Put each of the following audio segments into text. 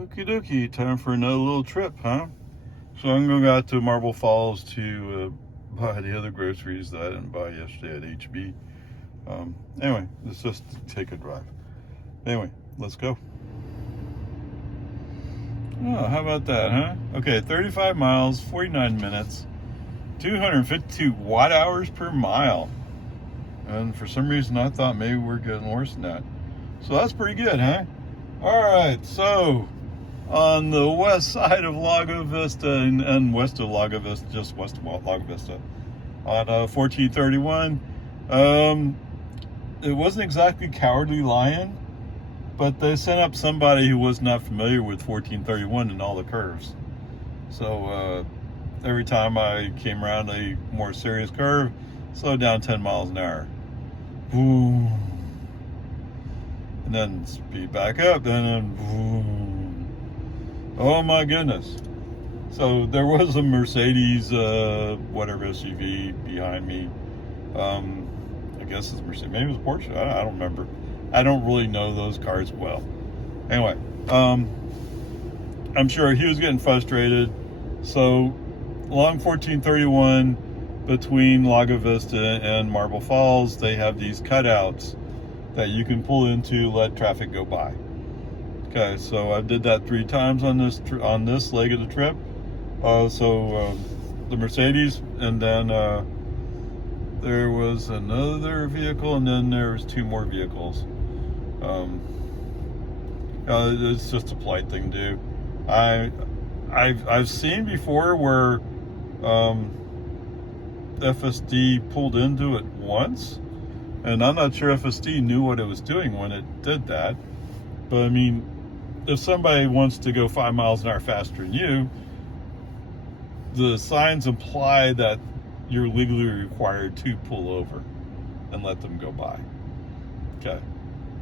Okie dokie, time for another little trip, huh? So I'm going out to Marble Falls to buy the other groceries that I didn't buy yesterday at HB. Anyway, let's just take a drive. Anyway, let's go. Oh, how about that, huh? Okay, 35 miles, 49 minutes, 252 watt hours per mile. And for some reason, I thought maybe we're getting worse than that. So that's pretty good, huh? All right, so on the west side of Lago Vista and west of Lago Vista, just west of Lago Vista, on 1431, it wasn't exactly Cowardly Lion, but they sent up somebody who was not familiar with 1431 and all the curves. So every time I came around a more serious curve, slowed down 10 miles an hour. Boom. And then speed back up, and then boom. Oh my goodness. So there was a Mercedes, whatever SUV behind me. I guess it's Mercedes, maybe it was Porsche, I don't remember. I don't really know those cars well. Anyway, I'm sure he was getting frustrated. So along 1431, between Lago Vista and Marble Falls, they have these cutouts that you can pull into, let traffic go by. Okay, so I did that 3 times on this leg of the trip. The Mercedes, and then there was another vehicle, and then there was 2 more vehicles. It's just a polite thing to do. I've seen before where FSD pulled into it once, and I'm not sure FSD knew what it was doing when it did that. But I mean, if somebody wants to go 5 miles an hour faster than you, the signs imply that you're legally required to pull over and let them go by. Okay,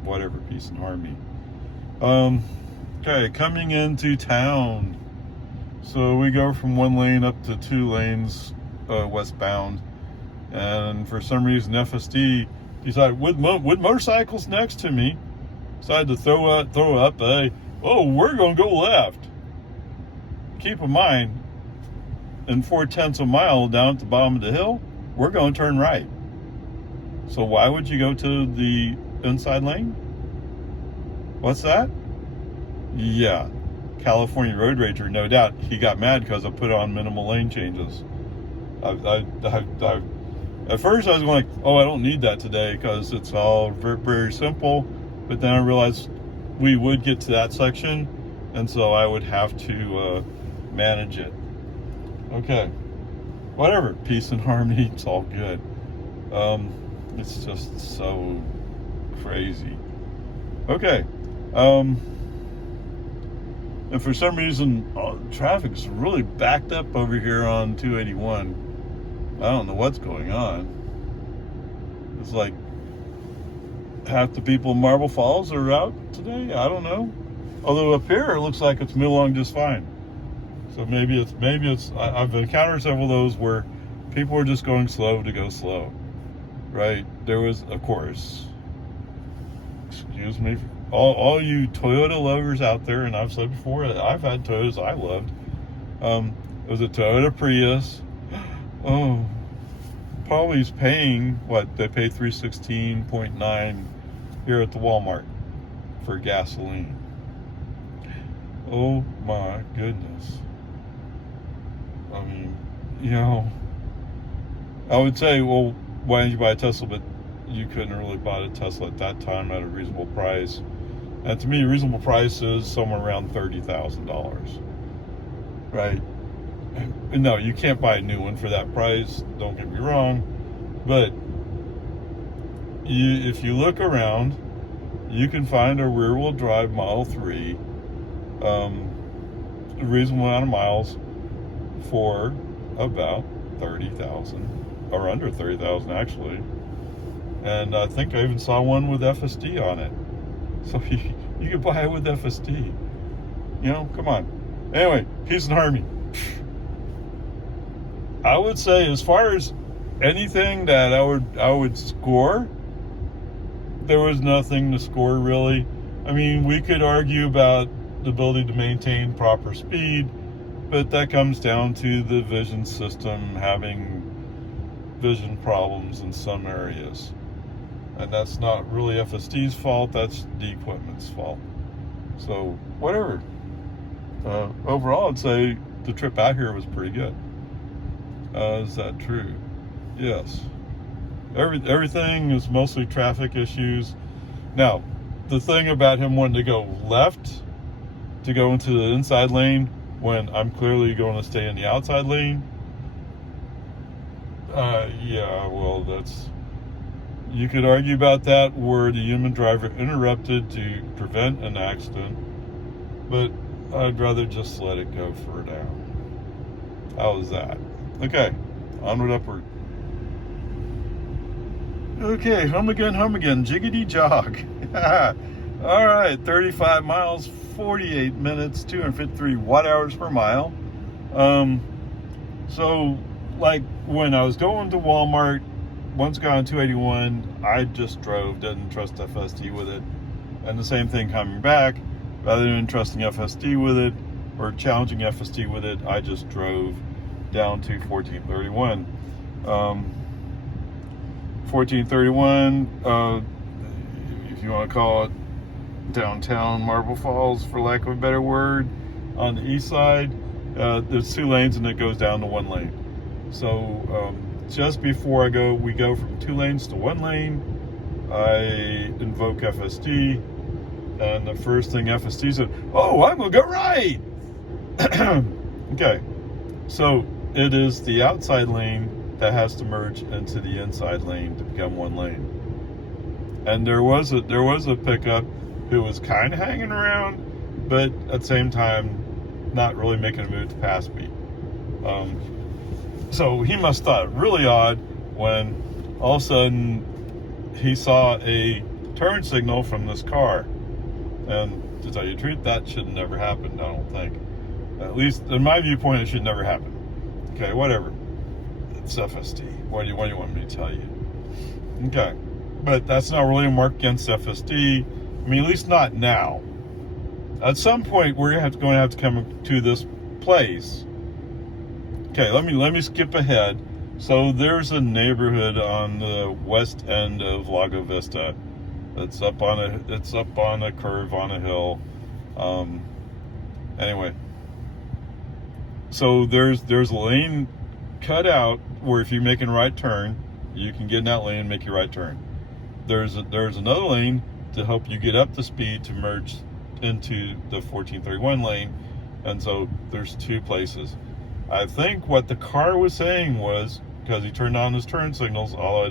whatever, peace and harmony. Okay, coming into town. So we go from 1 lane up to 2 lanes westbound, and for some reason FSD decided with motorcycles next to me, decided to throw up a, oh, we're gonna go left. Keep in mind, in 4/10 of a mile down at the bottom of the hill, we're gonna turn right. So why would you go to the inside lane? What's that? Yeah, California road rager, no doubt. He got mad because I put on minimal lane changes. At first I was going like, oh, I don't need that today because it's all very, very simple. But then I realized we would get to that section, and so I would have to manage it. Okay, whatever, peace and harmony, it's all good. It's just so crazy. Okay, and for some reason, traffic's really backed up over here on 281. I don't know what's going on. It's like half the people in Marble Falls are out today. I don't know. Although up here it looks like it's moving along just fine. So maybe it's. I've encountered several of those where people are just going slow to go slow. Right? There was, of course. Excuse me, all you Toyota lovers out there, and I've said before that I've had Toyotas I loved. It was a Toyota Prius. Oh, probably paying what they pay $316.9 here at the Walmart for gasoline. Oh my goodness. I mean, I would say, well, why didn't you buy a Tesla? But you couldn't really buy a Tesla at that time at a reasonable price. And to me, a reasonable price is somewhere around $30,000. Right? No, you can't buy a new one for that price. Don't get me wrong. But if you look around, you can find a rear-wheel drive Model 3, a reasonable amount of miles for about 30,000, or under 30,000 actually. And I think I even saw one with FSD on it. So you could buy it with FSD. Come on. Anyway, peace and harmony. I would say, as far as anything that I would score, there was nothing to score really. I mean, we could argue about the ability to maintain proper speed, but that comes down to the vision system having vision problems in some areas. And that's not really FSD's fault, that's the equipment's fault. So, whatever. Overall, I'd say the trip out here was pretty good. Is that true? Yes. Everything is mostly traffic issues. Now, the thing about him wanting to go left to go into the inside lane when I'm clearly going to stay in the outside lane, yeah, well, you could argue about that where the human driver interrupted to prevent an accident, but I'd rather just let it go for now. How was that? Okay, onward, upward. Okay, home again, jiggity jog. All right, 35 miles, 48 minutes, 253 watt hours per mile. So, like when I was going to Walmart, once got on 281, I just drove, didn't trust FSD with it. And the same thing coming back, rather than trusting FSD with it or challenging FSD with it, I just drove down to 1431. 1431, if you want to call it downtown Marble Falls, for lack of a better word, on the east side, there's 2 lanes and it goes down to 1 lane. So just before we go from 2 lanes to 1 lane, I invoke FSD, and the first thing FSD said, "Oh, I'm gonna go right." Okay, so it is the outside lane that has to merge into the inside lane to become 1 lane. And there was a pickup who was kind of hanging around, but at the same time not really making a move to pass me. So he must have thought it really odd when all of a sudden he saw a turn signal from this car. And to tell you the truth, that should never happen, I don't think. At least in my viewpoint, it should never happen. Okay, whatever. It's FSD. What do you want me to tell you? Okay. But that's not really a mark against FSD. I mean, at least not now. At some point, we're going to have to come to this place. Okay, let me skip ahead. So there's a neighborhood on the west end of Lago Vista. It's up on a curve on a hill. Anyway, so there's a lane cut out where if you're making a right turn, you can get in that lane and make your right turn. There's another lane to help you get up to speed to merge into the 1431 lane, and so there's 2 places. I think what the car was saying was, because he turned on his turn signals, although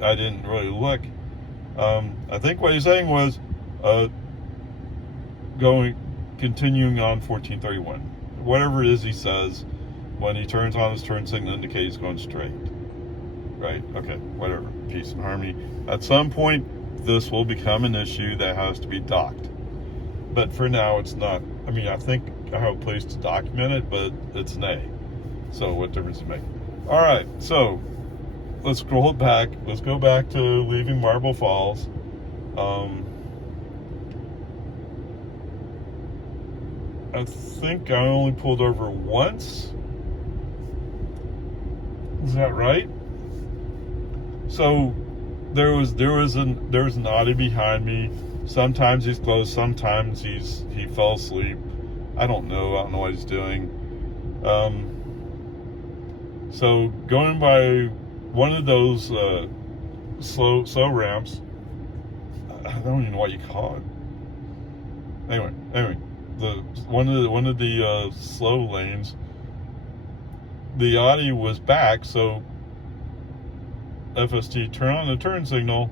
I didn't really look. I think what he's saying was continuing on 1431. Whatever it is he says, when he turns on his turn signal, indicates he's going straight. Right? Okay, whatever. Peace and harmony. At some point, this will become an issue that has to be docked. But for now, it's not. I mean, I think I have a place to document it, but it's an A. So what difference does it make? All right, so let's scroll it back. Let's go back to leaving Marble Falls. I think I only pulled over once. Is that right? So there was an Audi behind me. Sometimes he's close, sometimes he fell asleep. I don't know what he's doing. So going by one of those slow ramps, I don't even know what you call it. Anyway, one of the slow lanes, the Audi was back, so FSD turned on the turn signal,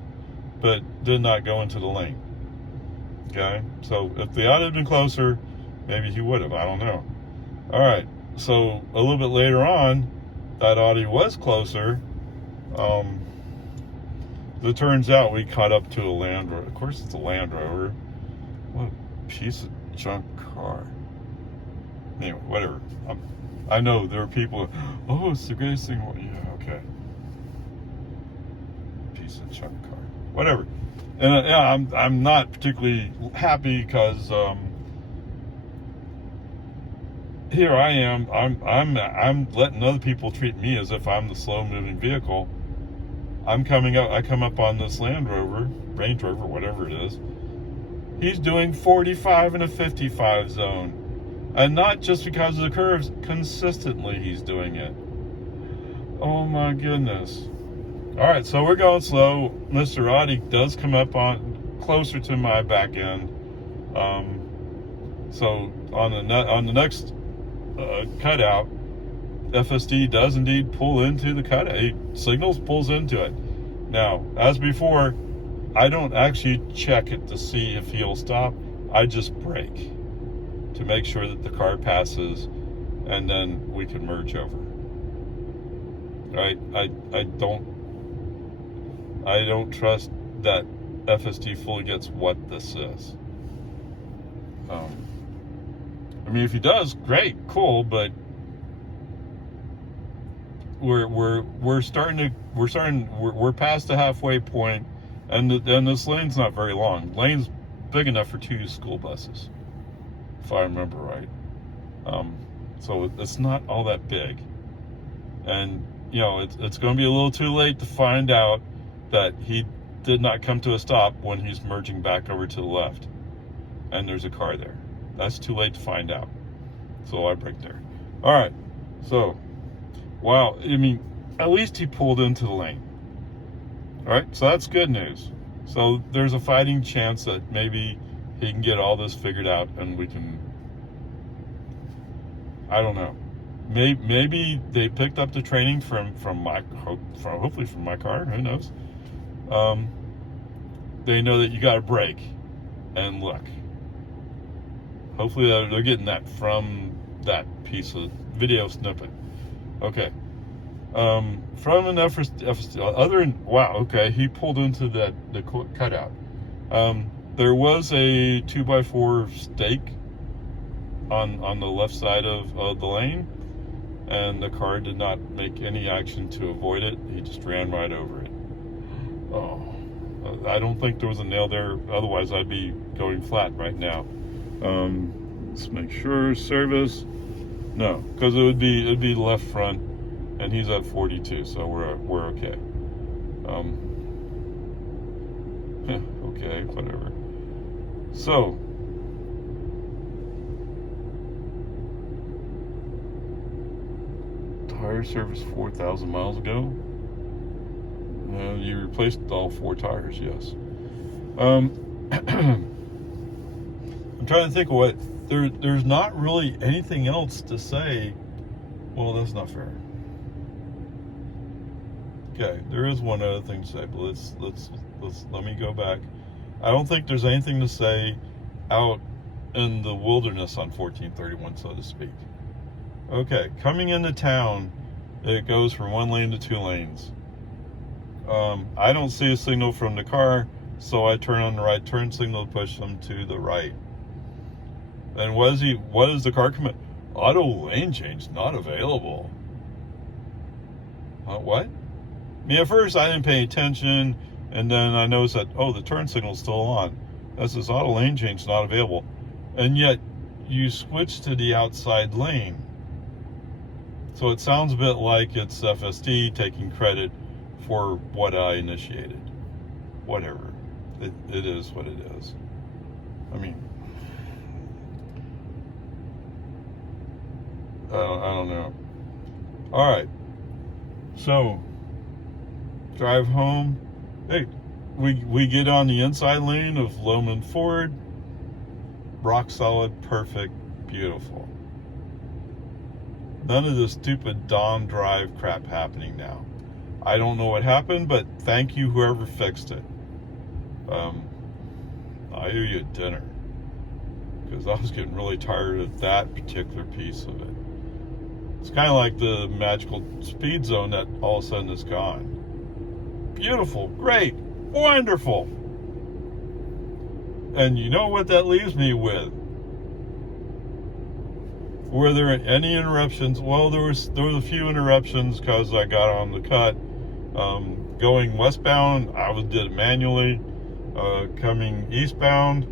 but did not go into the lane. Okay, so if the Audi had been closer, maybe he would have. I don't know. All right, so a little bit later on, that Audi was closer. It turns out we caught up to a Land Rover. Of course, it's a Land Rover. What a piece of junk car. Anyway, whatever. I know there are people. Oh, it's the greatest thing. Yeah, okay. Piece of junk car. Whatever. And I'm not particularly happy because here I am. I'm letting other people treat me as if I'm the slow-moving vehicle. I'm coming up. I come up on this Land Rover, Range Rover, whatever it is. He's doing 45 in a 55 zone, and not just because of the curves. Consistently, he's doing it. Oh my goodness! All right, so we're going slow. Mr. Audi does come up on closer to my back end. So on the next cutout, FSD does indeed pull into the cutout. He signals, pulls into it. Now, as before, I don't actually check it to see if he'll stop. I just brake to make sure that the car passes, and then we can merge over. Right? I don't trust that FSD fully gets what this is. I mean, if he does, great, cool, but we're past the halfway point, and this lane's not very long. Lane's big enough for 2 school buses, if I remember right. So it's not all that big, and you know it's going to be a little too late to find out that he did not come to a stop when he's merging back over to the left, and there's a car there. That's too late to find out. So I braked there. All right. So, wow. I mean, at least he pulled into the lane. All right. So that's good news. So there's a fighting chance that maybe he can get all this figured out, and we can. I don't know. Maybe they picked up the training from hopefully from my car. Who knows? They know that you got to brake and look. Hopefully they're getting that from that piece of video snippet. Okay. From an FSD, other than, wow, okay, he pulled into the cutout. There was a 2x4 stake on the left side of the lane, and the car did not make any action to avoid it. He just ran right over it. Oh, I don't think there was a nail there. Otherwise, I'd be going flat right now. Let's make sure service. No, because it'd be left front, and he's at 42, so we're okay. Okay, whatever. So tire service 4,000 miles ago. You replaced all 4 tires, yes. I'm trying to think of what there's not really anything else to say. Well, that's not fair. Okay, there is one other thing to say, but let me go back. I don't think there's anything to say out in the wilderness on 1431, so to speak. Okay, coming into town, it goes from 1 lane to 2 lanes. I don't see a signal from the car, so I turn on the right turn signal to push them to the right. And what is the car commit? Auto lane change not available. What? I mean, at first I didn't pay attention, and then I noticed that, oh, the turn signal's still on. That says auto lane change not available. And yet you switch to the outside lane. So it sounds a bit like it's FSD taking credit for what I initiated. Whatever. It is what it is. I mean, I don't know. All right. So, drive home. Hey, we get on the inside lane of Loman Ford. Rock solid, perfect, beautiful. None of this stupid Dawn Drive crap happening now. I don't know what happened, but thank you whoever fixed it. I owe you a dinner, because I was getting really tired of that particular piece of it. It's kind of like the magical speed zone that all of a sudden is gone. Beautiful, great, wonderful. And you know what that leaves me with? Were there any interruptions? Well, there was a few interruptions because I got on the cut. Going westbound, I did it manually. Coming eastbound,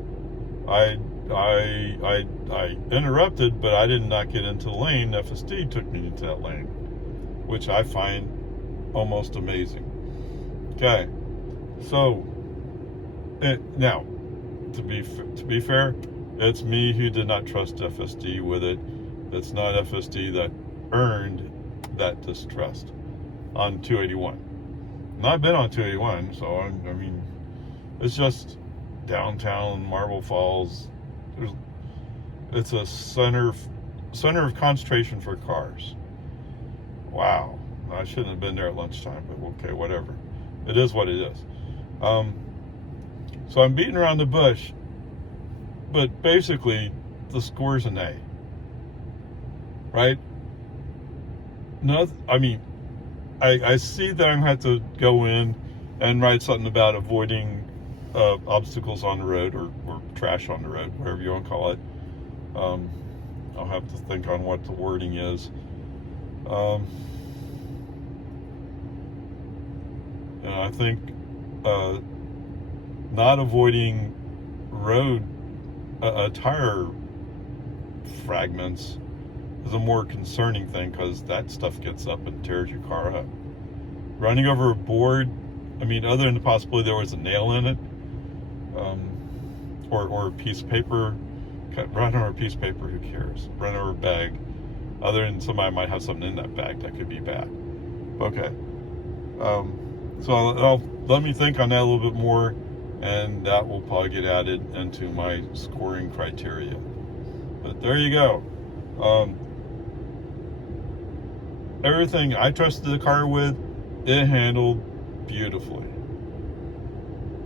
I I interrupted, but I did not get into the lane. FSD took me into that lane, which I find almost amazing. Okay, so now to be fair, it's me who did not trust FSD with it. It's not FSD that earned that distrust on 281. And I've been on 281, so I mean, it's just downtown Marble Falls. It's a center of concentration for cars. Wow, I shouldn't have been there at lunchtime, but okay, whatever. It is what it is. So I'm beating around the bush, but basically the score's an A, right? No, I mean, I see that I'm going to have to go in and write something about avoiding obstacles on the road or trash on the road, whatever you want to call it. I'll have to think on what the wording is. And I think not avoiding road tire fragments is a more concerning thing, because that stuff gets up and tears your car up. Running over a board, I mean, other than the possibility there was a nail in it, or a piece of paper, run over a piece of paper, who cares? Run over a bag, other than somebody might have something in that bag that could be bad. Okay. So let me think on that a little bit more, and that will probably get added into my scoring criteria. But there you go. Everything I trusted the car with, it handled beautifully.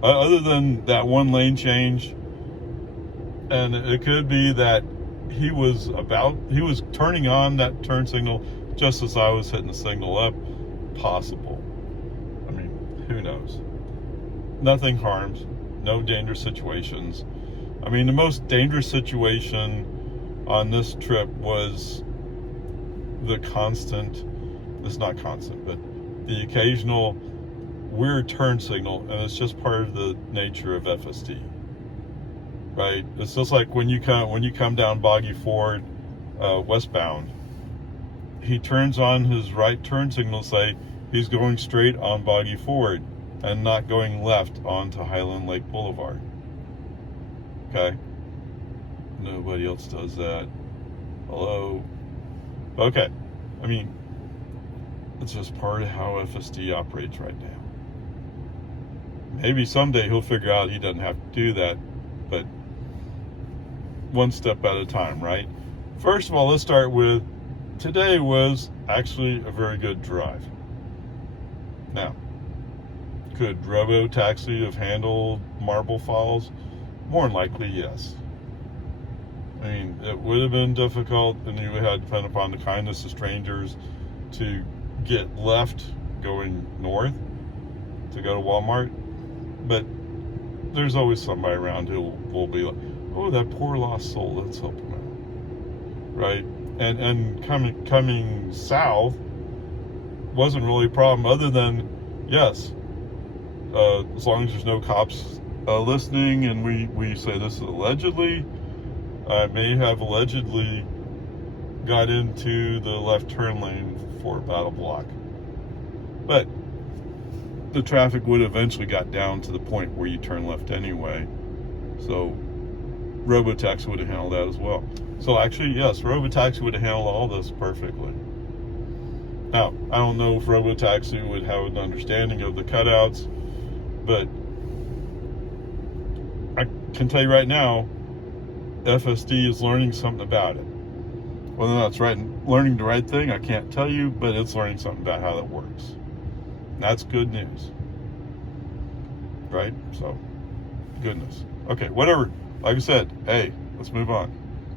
Other than that one lane change, and it could be that he was turning on that turn signal just as I was hitting the signal up. Possible. I mean, who knows? Nothing harms, no dangerous situations. I mean, the most dangerous situation on this trip was the occasional weird turn signal, and it's just part of the nature of FSD, right? It's just like when you come down Boggy Ford westbound, he turns on his right turn signal, say he's going straight on Boggy Ford and not going left onto Highland Lake Boulevard. Okay, nobody else does that. Hello. Okay, I mean, it's just part of how FSD operates right now. Maybe someday he'll figure out he doesn't have to do that, but one step at a time, right? First of all, let's start with, today was actually a very good drive. Now, could Robo-Taxi have handled Marble Falls? More than likely, yes. I mean, it would have been difficult, and you would have to depend upon the kindness of strangers to get left going north to go to Walmart. But there's always somebody around who will be like, oh, that poor lost soul, let's help him out. Right? And coming south wasn't really a problem, other than, yes, as long as there's no cops listening, and we say this is allegedly, I may have allegedly got into the left turn lane for about a block. But the traffic would eventually got down to the point where you turn left anyway. So Robotaxi would have handled that as well. So actually, yes, Robotaxi would have handled all this perfectly. Now, I don't know if Robotaxi would have an understanding of the cutouts, but I can tell you right now, FSD is learning something about it. Whether or not it's learning the right thing, I can't tell you, but it's learning something about how that works. And that's good news. Right? So, goodness. Okay, whatever. Like I said, hey, let's move on.